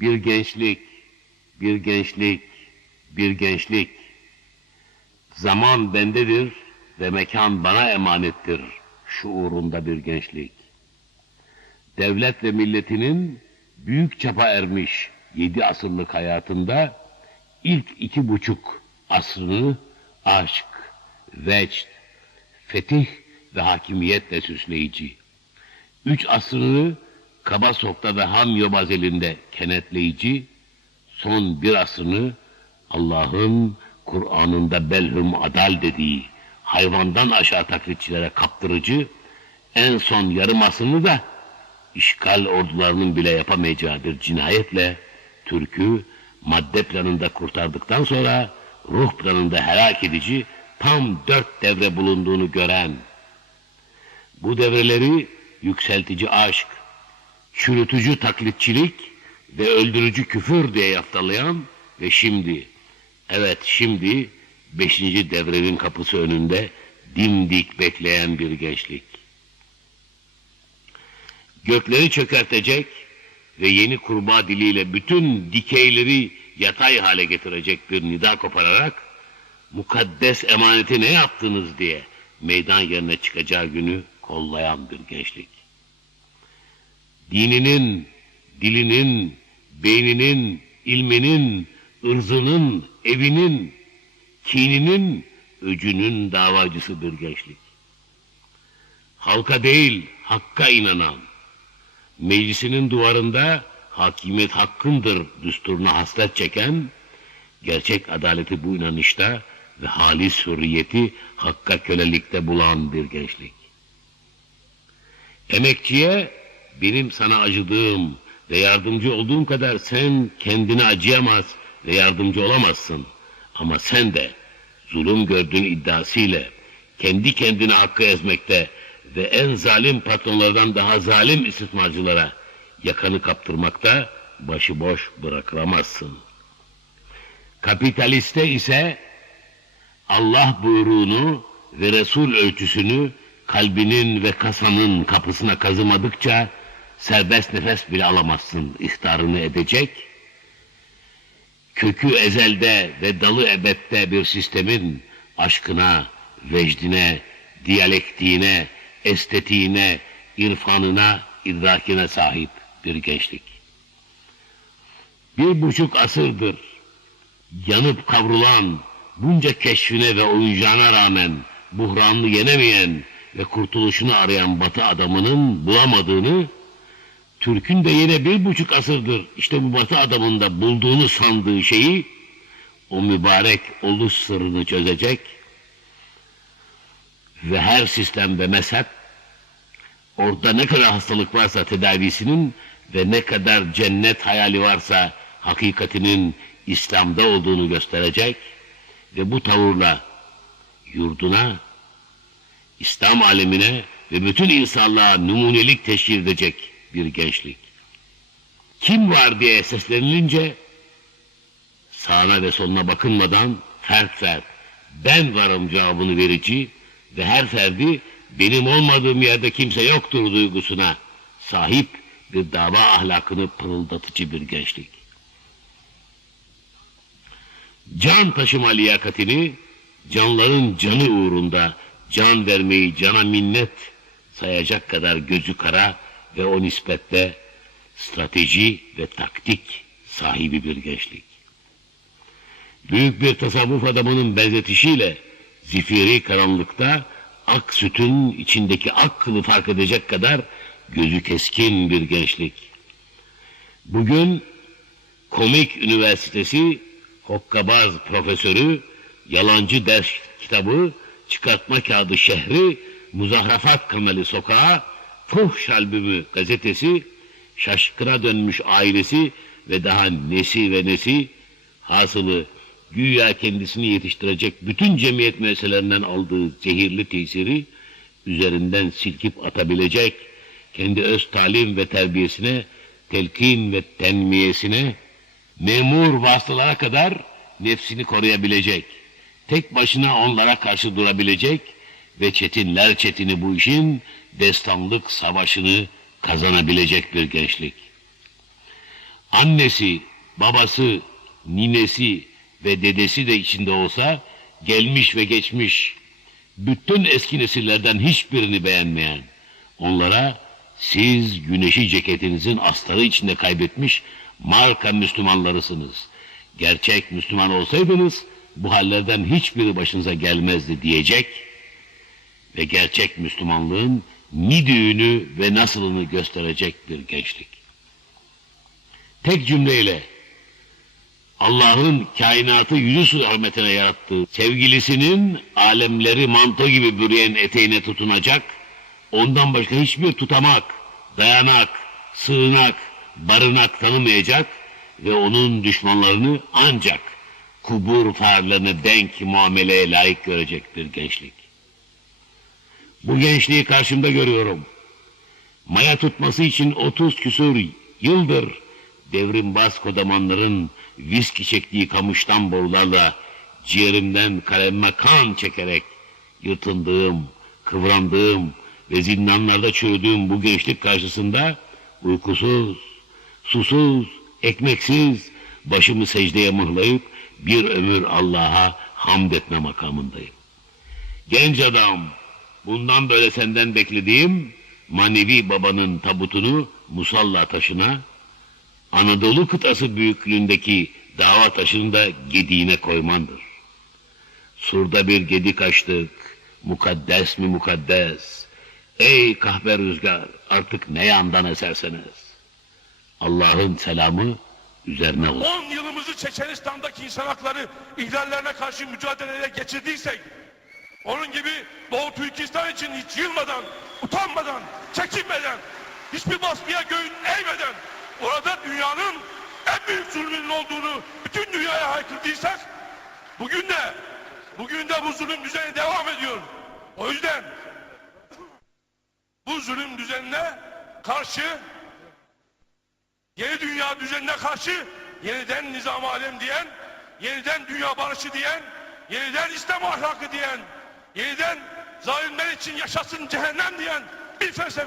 Bir gençlik, bir gençlik, bir gençlik. Zaman bendedir ve mekan bana emanettir. Şuurunda bir gençlik. Devlet ve milletinin büyük çapa ermiş yedi asırlık hayatında ilk iki buçuk asrını aşk, vecd, fetih ve hakimiyetle süsleyici. Üç asrını kaba sokta ve ham yobaz elinde kenetleyici, son bir asrını Allah'ın Kur'an'ında belhum adal dediği hayvandan aşağı taklitçilere kaptırıcı, en son yarım asrını da işgal ordularının bile yapamayacağı bir cinayetle Türk'ü madde planında kurtardıktan sonra ruh planında helak edici tam dört devre bulunduğunu gören, bu devreleri yükseltici aşk, çürütücü taklitçilik ve öldürücü küfür diye yaftalayan ve şimdi, evet şimdi beşinci devrenin kapısı önünde dimdik bekleyen bir gençlik. Gökleri çökertecek ve yeni kurbağa diliyle bütün dikeyleri yatay hale getirecek bir nida kopararak mukaddes emaneti ne yaptınız diye meydan yerine çıkacağı günü kollayan bir gençlik. Dininin, dilinin, beyninin, ilminin, ırzının, evinin, kininin, öcünün davacısı bir gençlik. Halka değil, hakka inanan, meclisinin duvarında hakimiyet hakkındır düsturuna hasret çeken, gerçek adaleti bu inanışta ve halis hürriyeti hakka kölelikte bulan bir gençlik. Emekçiye benim sana acıdığım ve yardımcı olduğum kadar sen kendine acıyamaz ve yardımcı olamazsın. Ama sen de zulüm gördüğün iddiasıyla kendi kendine hakkı ezmekte ve en zalim patronlardan daha zalim istismarcılara yakanı kaptırmakta başıboş bırakılamazsın. Kapitaliste ise Allah buyruğunu ve Resul ölçüsünü kalbinin ve kasanın kapısına kazımadıkça serbest nefes bile alamazsın ihtarını edecek. Kökü ezelde ve dalı ebette bir sistemin aşkına, vecdine, diyalektiğine, estetiğine, irfanına, idrakine sahip bir gençlik. Bir buçuk asırdır yanıp kavrulan bunca keşfine ve oyuncağına rağmen buhranlı yenemeyen ve kurtuluşunu arayan batı adamının bulamadığını, Türk'ün de yine bir buçuk asırdır işte bu batı adamında bulduğunu sandığı şeyi, o mübarek oluş sırrını çözecek ve her sistem ve mezhep orada ne kadar hastalık varsa tedavisinin ve ne kadar cennet hayali varsa hakikatinin İslam'da olduğunu gösterecek ve bu tavırla yurduna, İslam alemine ve bütün insanlığa numunelik teşkil edecek bir gençlik. Kim var diye seslenilince sağına ve soluna bakınmadan fert fert ben varım cevabını verici ve her ferdi benim olmadığım yerde kimse yoktur duygusuna sahip bir dava ahlakını pırıldatıcı bir gençlik. Can taşıma liyakatini canların canı uğrunda can vermeyi cana minnet sayacak kadar gözü kara ve o nispetle strateji ve taktik sahibi bir gençlik. Büyük bir tasavvuf adamının benzetişiyle zifiri karanlıkta ak sütün içindeki ak kılı fark edecek kadar gözü keskin bir gençlik. Bugün Komik Üniversitesi hokkabaz profesörü yalancı ders kitabı çıkartma kağıdı şehri muzahrafat kameli sokağa fuhş albümü gazetesi şaşkına dönmüş ailesi ve daha nesi ve nesi hasılı güya kendisini yetiştirecek bütün cemiyet meselelerinden aldığı zehirli tesiri üzerinden silkip atabilecek, kendi öz talim ve terbiyesine, telkin ve tenmiyesine, memur vasıtalara kadar nefsini koruyabilecek, tek başına onlara karşı durabilecek ve çetinler çetini bu işin destanlık savaşını kazanabilecek bir gençlik. annesi, babası, ninesi ve dedesi de içinde olsa gelmiş ve geçmiş bütün eski nesillerden hiçbirini beğenmeyen onlara siz güneşi ceketinizin astarı içinde kaybetmiş marka Müslümanlarısınız. Gerçek Müslüman olsaydınız bu hallerden hiçbiri başınıza gelmezdi diyecek ve gerçek Müslümanlığın ni düğünü ve nasılını gösterecek bir gençlik. Tek cümleyle Allah'ın kainatı yüzü su hürmetine yarattığı sevgilisinin alemleri manto gibi bürüyen eteğine tutunacak, ondan başka hiçbir tutamak, dayanak, sığınak, barınak tanımayacak ve onun düşmanlarını ancak kubur farlarına denk muameleye layık görecek bir gençlik. Bu gençliği karşımda görüyorum. Maya tutması için 30 küsur yıldır devrimbaz kodamanların viski çektiği kamıştan borularla ciğerimden kalemime kan çekerek yırtındığım, kıvrandığım ve zindanlarda çürüdüğüm bu gençlik karşısında uykusuz, susuz, ekmeksiz başımı secdeye mıhlayıp bir ömür Allah'a hamd etme makamındayım. Genç adam, bundan böyle senden beklediğim manevi babanın tabutunu musalla taşına, Anadolu kıtası büyüklüğündeki dava taşını da gediğine koymandır. Surda bir gedi kaçtık, mukaddes mi mukaddes. Ey kahve rüzgar, artık ne yandan eserseniz. Allah'ın selamı üzerine olsun. 10 yılımızı Çeçenistan'daki insan hakları ihlallerine karşı mücadeleyle geçirdiysek, onun gibi Doğu Türkistan için hiç yılmadan, utanmadan, çekinmeden, hiçbir baskıya göğün eğmeden, orada dünyanın en büyük zulmünün olduğunu bütün dünyaya haykırdıysak, bugün de, bugün de bu zulüm düzeni devam ediyor. O yüzden bu zulüm düzenine karşı Yeni dünya düzenine karşı yeniden nizam alem diyen, yeniden dünya barışı diyen, yeniden İslam ahlakı diyen, yeniden zalimler için yaşasın cehennem diyen bir felsefe